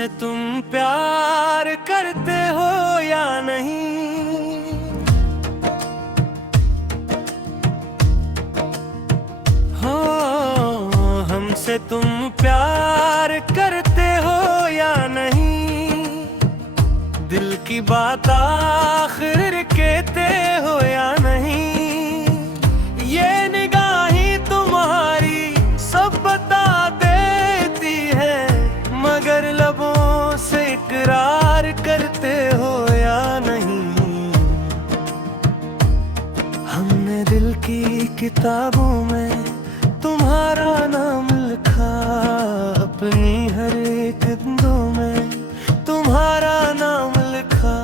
हमसे तुम प्यार करते हो या नहीं, हो हमसे तुम प्यार करते हो या नहीं, दिल की बात आखिर कहते हो या नहीं, ये निगाही तुम्हारी सब बता देती है, मगर लबों से इकरार करते हो या नहीं। हमने दिल की किताबों में तुम्हारा नाम लिखा, अपनी हर एक दो में तुम्हारा नाम लिखा।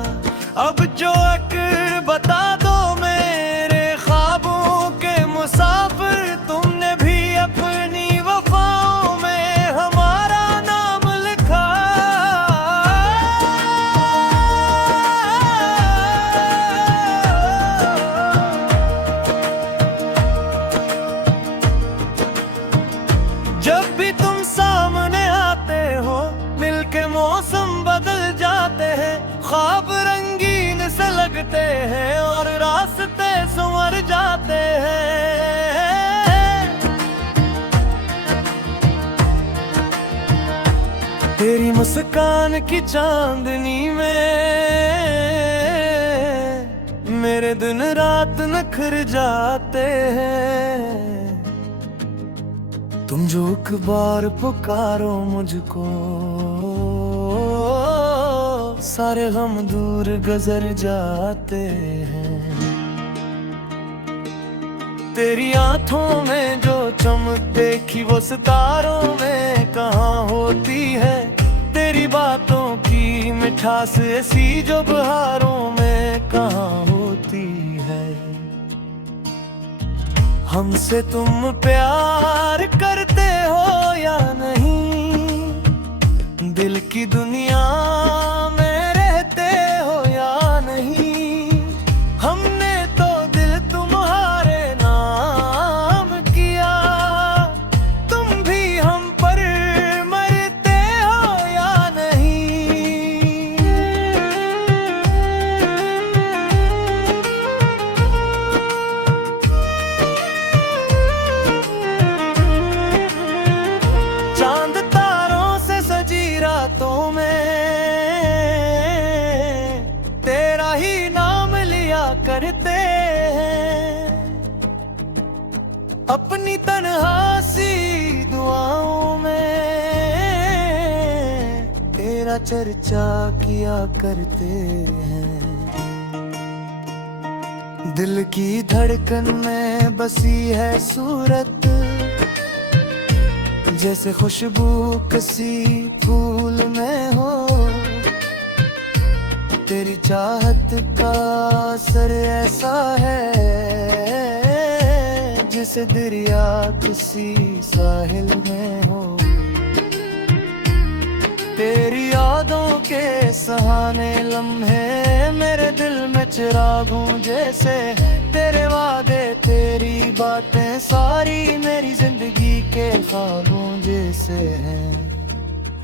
अब जो अक्र बता दो मेरे ख्वाबों के मुसाफिर, तुमने भी अपनी वफाओं में हमारा नाम लिखा। जब भी तुम सामने आते हो मिलके मौसम बदल जाते हैं, ख्वाब रंगीन से लगते हैं और रास्ते संवर जाते हैं। तेरी मुस्कान की चांदनी में मेरे दिन रात नखर जाते हैं। तुम जो एक बार पुकारो मुझको, सारे गम दूर गुजर जाते हैं। तेरी आंखों में जो चमक देखी वो सितारों में कहाँ होती है, तेरी बातों की मिठास ऐसी जो बहारों में कहाँ होती है। हमसे तुम प्यार करते हो या नहीं, दिल की दुनिया में रहते हो या नहीं, हमने तो दिल तुम्हारे नाम किया, तुम भी हम पर मरते हो या नहीं। चांद तारों से सजी रातों में तेरा ही नाम लिया करते हैं, अपनी तन्हासी दुआओं में तेरा चर्चा किया करते हैं। दिल की धड़कन में बसी है सूरत, जैसे खुशबू किसी फूल में हो, तेरी चाहत का असर ऐसा है जैसे दरिया किसी साहिल में हो। तेरी यादों के सहाने लम्हे मेरे दिल में चिरागों जैसे, तेरे वादे तेरी बातें सारी मेरी जिंदगी के ख्वाबों जैसे हैं।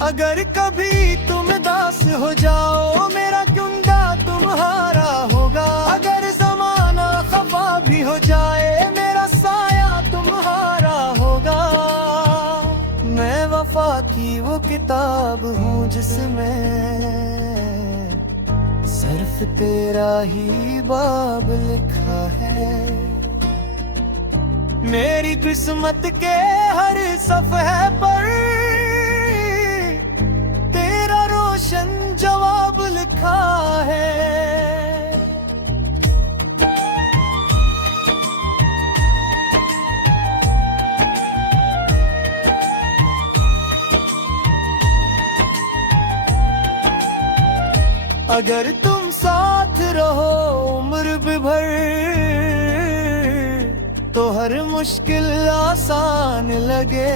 अगर कभी तुम दास हो जाओ मेरा क्योंदा तुम्हारा होगा, अगर ज़माना खफा भी हो जाए मेरा साया तुम्हारा होगा। मैं वफा की वो किताब हूँ जिसमें सिर्फ तेरा ही बाब लिखा है। मेरी किस्मत के हर सफ़हे पर तेरा रोशन जवाब लिखा है। अगर तुम साथ रहो उम्र भर तो हर मुश्किल आसान लगे,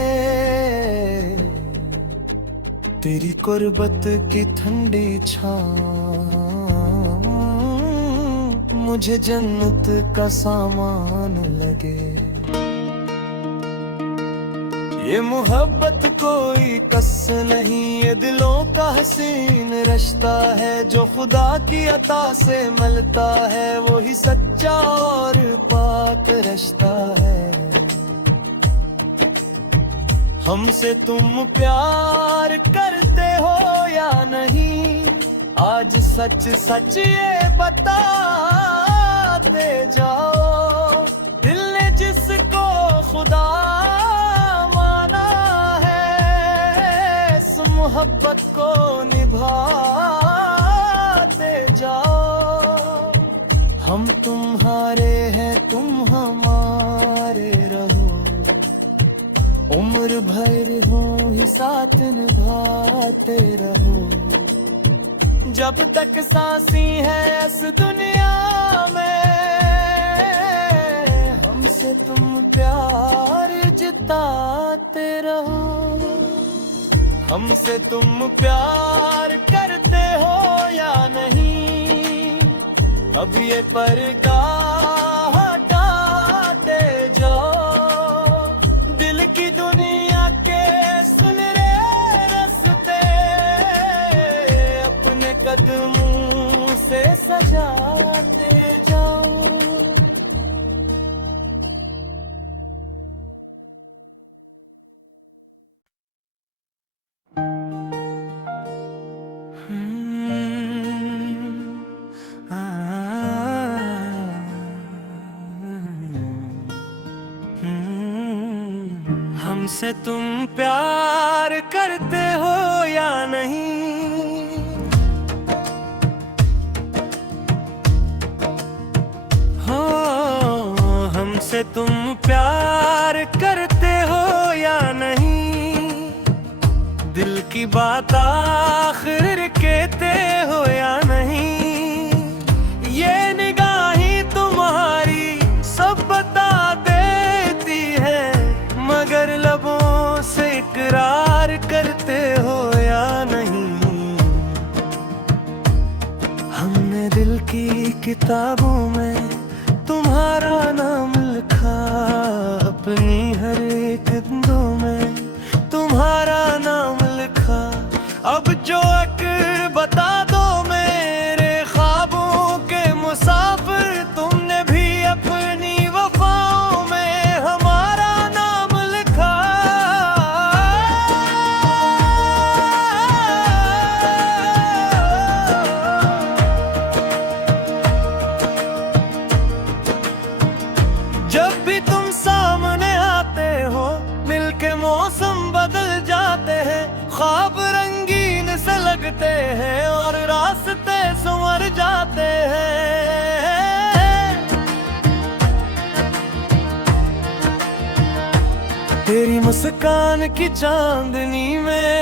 तेरी कुर्बत की ठंडी छाँव मुझे जन्नत का सामान लगे। ये मोहब्बत कोई कस नहीं, ये दिलों का हसीन रिश्ता है, जो खुदा की अता से मिलता है वही सच्चा और पाक रिश्ता है। हमसे तुम प्यार करते हो या नहीं, आज सच सच ये बताते जाओ। दिल ने जिसको खुदा माना है, इस मोहब्बत को निभाते जाओ। हम तुम्हारे हैं, तुम हमारे रहो, उम्र भर हो ही साथ निभाते रहो। जब तक सांसी है इस दुनिया में, हमसे तुम प्यार जताते रहो। हमसे तुम प्यार करते हो या नहीं, अब ये पर्दा हटाते जाओ। दिल की दुनिया के सुनहरे रास्ते अपने कदमों से सजाते जाओ। हमसे तुम प्यार करते हो या नहीं, हो हमसे तुम प्यार करते हो या नहीं। दिल की बात आखिर कहते हो या नहीं, ये निगाही तुम्हारी सब बता देती है, मगर लबों से इकरार करते हो या नहीं। हमने दिल की किताबों में तुम्हारा नाम लिखा, अपनी हर एक दो में तुम्हारा नाम लिखा। अब जो अक्र बता दो मेरे ख्वाबों के मुसाफिर, तुमने भी अपनी वफाओं में हमारा नाम लिखा। जब भी तुम सामने आते हो, मिलके मौसम बदल जाते हैं, ख्वाब रंगीन से लगते हैं और रास्ते संवर जाते हैं। तेरी मुस्कान की चांदनी में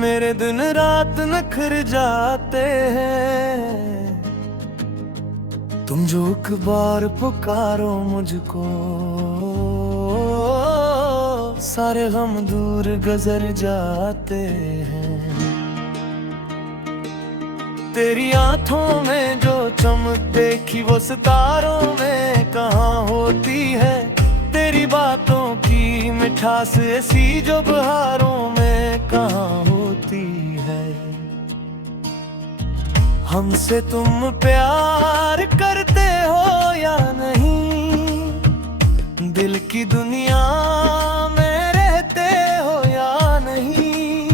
मेरे दिन रात नखर जाते हैं। तुम जो एक बार पुकारो मुझको, सारे गम दूर गुजर जाते हैं। तेरी आंखों में जो चमक देखी वो सितारों में कहाँ होती है, तेरी बातों की मिठास ऐसी जो बहारों में कहाँ होती है। हमसे तुम प्यार करते हो या नहीं, दिल की दुनिया में रहते हो या नहीं।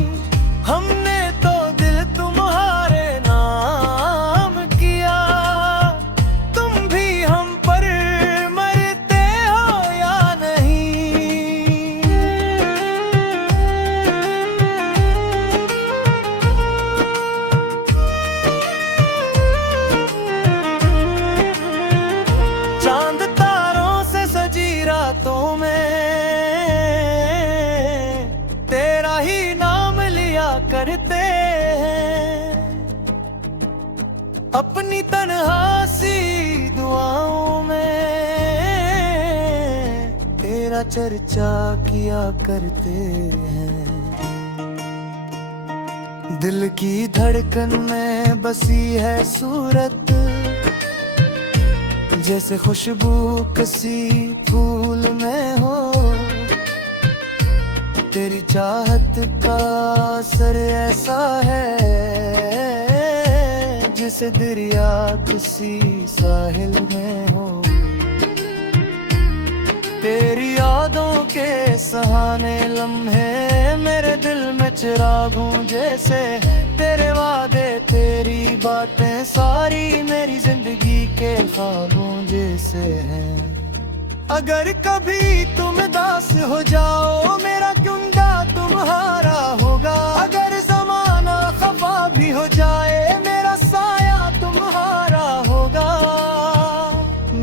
हमने तो दिल तुम्हारे नाम किया, तुम भी हम पर मरते हो या नहीं। चांद तारों से सजी रातों में तेरा ही नाम लिया करते हैं, अपनी तन्हासी दुआओं में तेरा चर्चा किया करते हैं। दिल की धड़कन में बसी है सूरत, जैसे खुशबू किसी फूल में हो चाहत का असर ऐसा है जैसे दरिया किसी साहिल में हो। तेरी यादों के सहाने लम्हे मेरे दिल में चिरागों जैसे, तेरे वादे तेरी बातें सारी मेरी जिंदगी के ख्वाबों जैसे हैं। अगर कभी तुम दास हो जाओ मेरा कुंडा तुम्हारा होगा, अगर जमाना खफा भी हो जाए मेरा साया तुम्हारा होगा।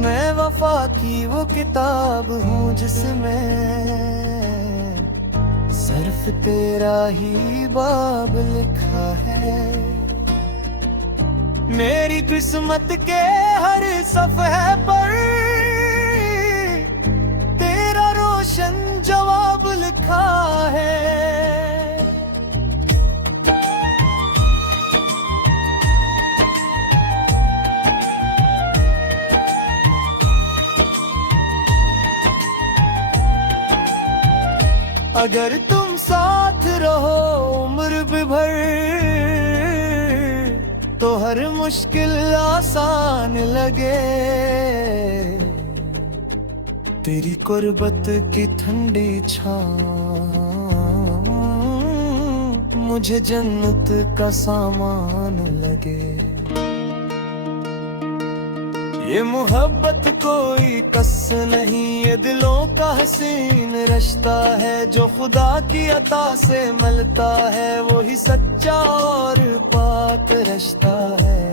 मैं वफा की वो किताब हूँ जिसमें सिर्फ तेरा ही बाब लिखा है। मेरी किस्मत के हर सफ़े पर तेरा रोशन जवाब लिखा है। अगर तुम साथ रहो उम्र भर तो हर मुश्किल आसान लगे। तेरी कुर्बत की ठंडी छाँव मुझे जन्नत का सामान लगे। ये मोहब्बत कोई कस नहीं, ये दिलों का हसीन रिश्ता है जो खुदा की अता से मिलता है, वो ही सच्चा और पाक रिश्ता है।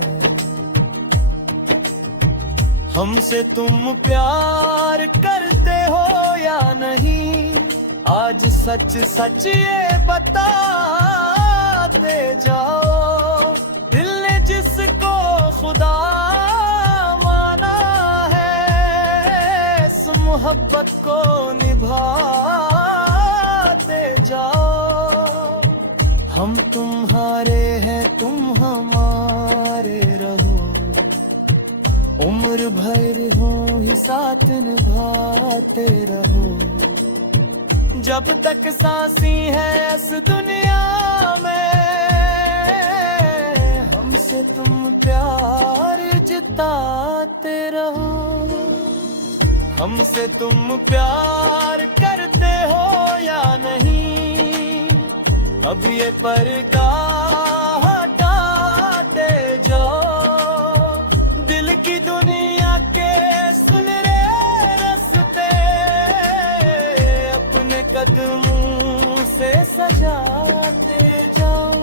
हमसे तुम प्यार करते हो या नहीं, आज सच सच ये बताते जाओ। दिल ने जिसको खुदा माना है, इस मोहब्बत को निभाते जाओ। हम तुम्हारे हैं तुम हमारे रहो, उम्र भर हो ही साथ निभाते रहो। जब तक सांसी है इस दुनिया में, हमसे तुम प्यार जताते रहो। हमसे तुम प्यार करते हो या नहीं, अब ये पर्दा हटाते जाओ। दिल की दुनिया के सुनहरे रास्ते अपने कदमों से सजाते जाओ।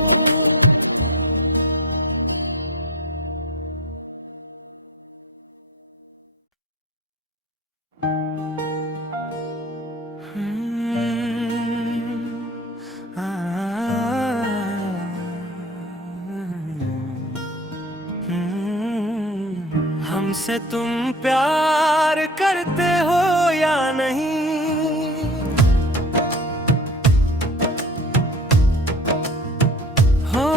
हमसे तुम प्यार करते हो या नहीं, हो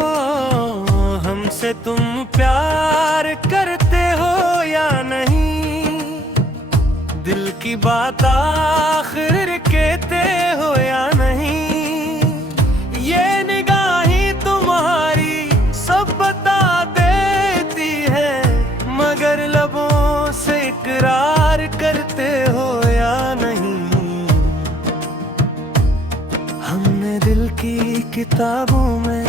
हमसे तुम प्यार करते हो या नहीं। दिल की बात आखिर कहते हो या नहीं, ये निगाही तुम्हारी सब बता देती है, मगर लबों से इकरार करते हो या नहीं। हमने दिल की किताबों में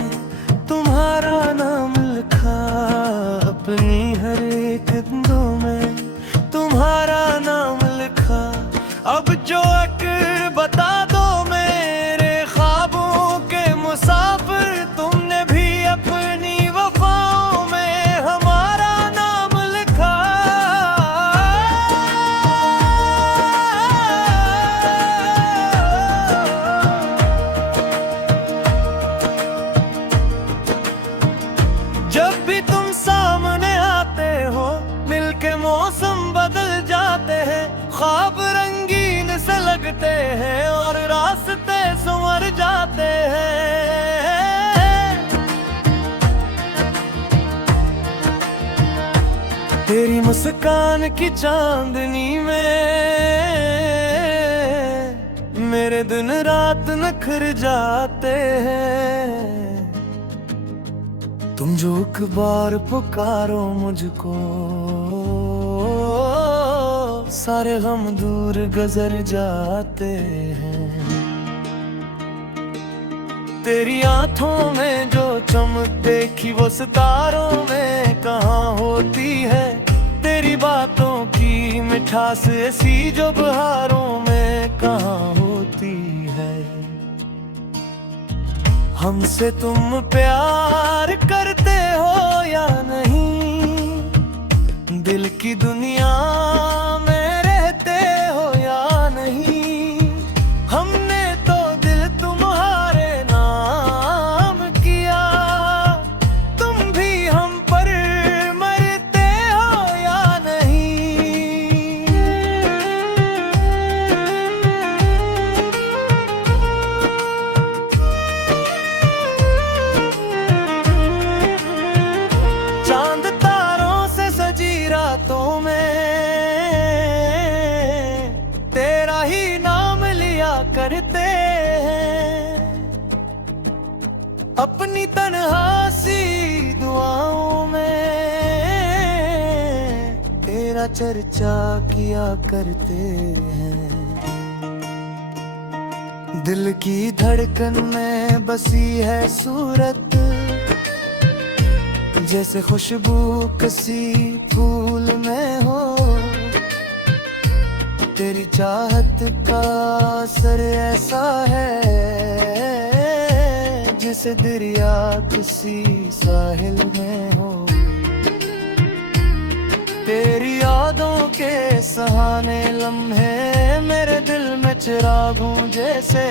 तुम्हारा नाम लिखा, अपनी हर एक दो में तुम्हारा नाम लिखा। अब जो अक्र बता दो मेरे ख्वाबों के मुसाफिर, तुमने भी अपनी वफाओं में हमारा नाम लिखा। जब भी तुम सामने आते हो मिलके मौसम बदल जाते हैं, ख्वाब रंगीन से लगते हैं और रास्ते संवर जाते हैं। तेरी मुस्कान की चांदनी में मेरे दिन रात नखर जाते हैं। तुम जो एक बार पुकारो मुझको, सारे गम दूर गुजर जाते हैं। तेरी आंखों में जो चमक देखी वो सितारों में कहाँ होती है। तेरी बातों की मिठास ऐसी जो बहारों में कहाँ होती है। हमसे तुम प्यार करते हो या नहीं, दिल की दुनिया में रहते हो या नहीं। हमने तो दिल तुम्हारे नाम किया, तुम भी हम पर मरते हो या नहीं। चांद तारों से सजी रातों में तेरा ही नाम लिया करते हैं। अपनी तन्हासी दुआओं में तेरा चर्चा किया करते हैं। दिल की धड़कन में बसी है सूरत, जैसे खुशबू किसी फूल में हो। तेरी चाहत का असर ऐसा है जैसे दरिया किसी साहिल में हो। तेरी यादों के सहाने लम्हे मेरे दिल में चिरागों जैसे।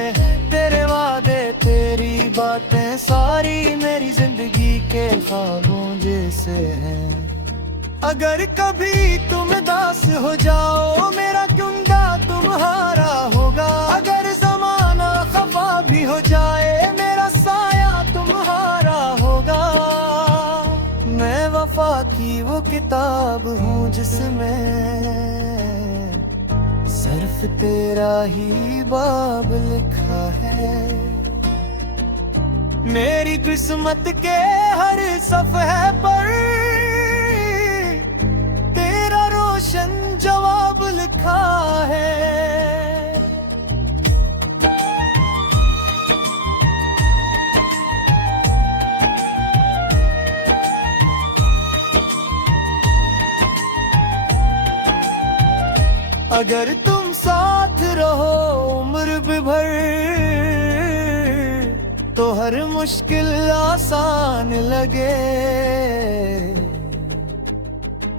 तेरे वादे तेरी बातें सारी मेरी जिंदगी के ख्वाबों जैसे हैं। अगर कभी तुम दास हो जाओ मेरा कुंडा तुम्हारा होगा। अगर ज़माना खफा भी हो जाए मेरा साया तुम्हारा होगा। मैं वफा की वो किताब हूँ जिसमें सिर्फ तेरा ही बाब लिखा है। मेरी किस्मत के हर सफ़े पर तेरा रोशन जवाब लिखा है। अगर तुम साथ रहो उम्र भर तो हर मुश्किल आसान लगे।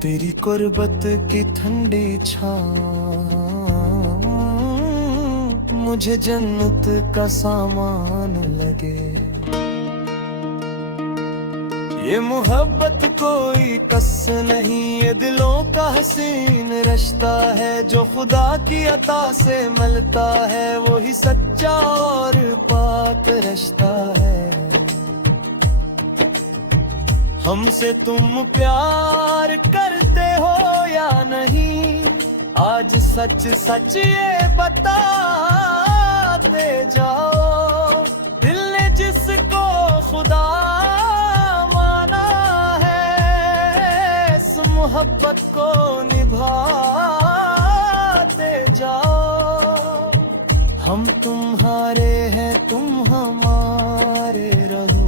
तेरी कुर्बत की ठंडी छाँव मुझे जन्नत का सामान लगे। ये मोहब्बत कोई कस नहीं, ये दिलों का हसीन रिश्ता है। जो खुदा की अता से मिलता है वो ही सच्चा और पाक रिश्ता है। हमसे तुम प्यार करते हो या नहीं, आज सच सच ये बताते जाओ। दिल ने जिसको खुदा माना है इस मोहब्बत को निभाते जाओ। हम तुम्हारे हैं तुम हमारे रहो,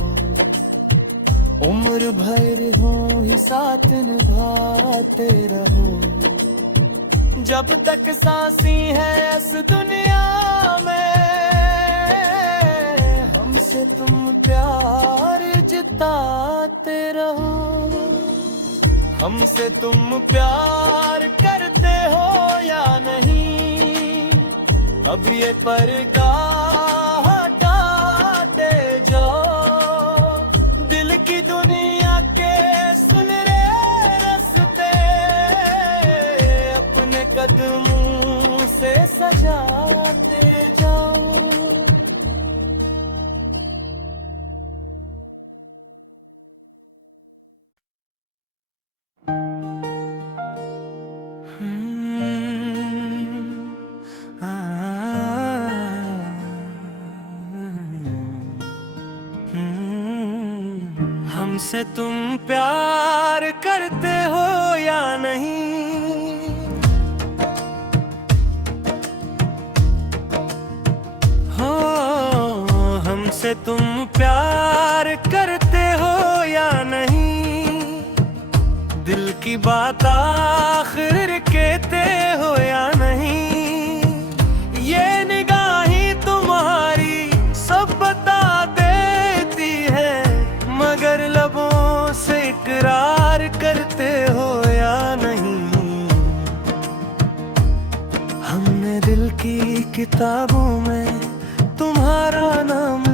उम्र भर हो ही साथ निभाते रहो। जब तक सांसी है इस दुनिया में हमसे तुम प्यार जताते रहो। हमसे तुम प्यार करते हो या नहीं, अब ये पर्दा हटाते जाओ। दिल की दुनिया के सुनहरे रास्ते अपने कदमों से सजाते जाओ। हमसे तुम प्यार करते हो या नहीं, हो हमसे तुम प्यार करते हो या नहीं, दिल की बात आखिर कहते हो या नहीं, ये निगाहें तुम्हारी सब बता देती है, मगर लबों से इकरार करते हो या नहीं। हमने दिल की किताबों में तुम्हारा नाम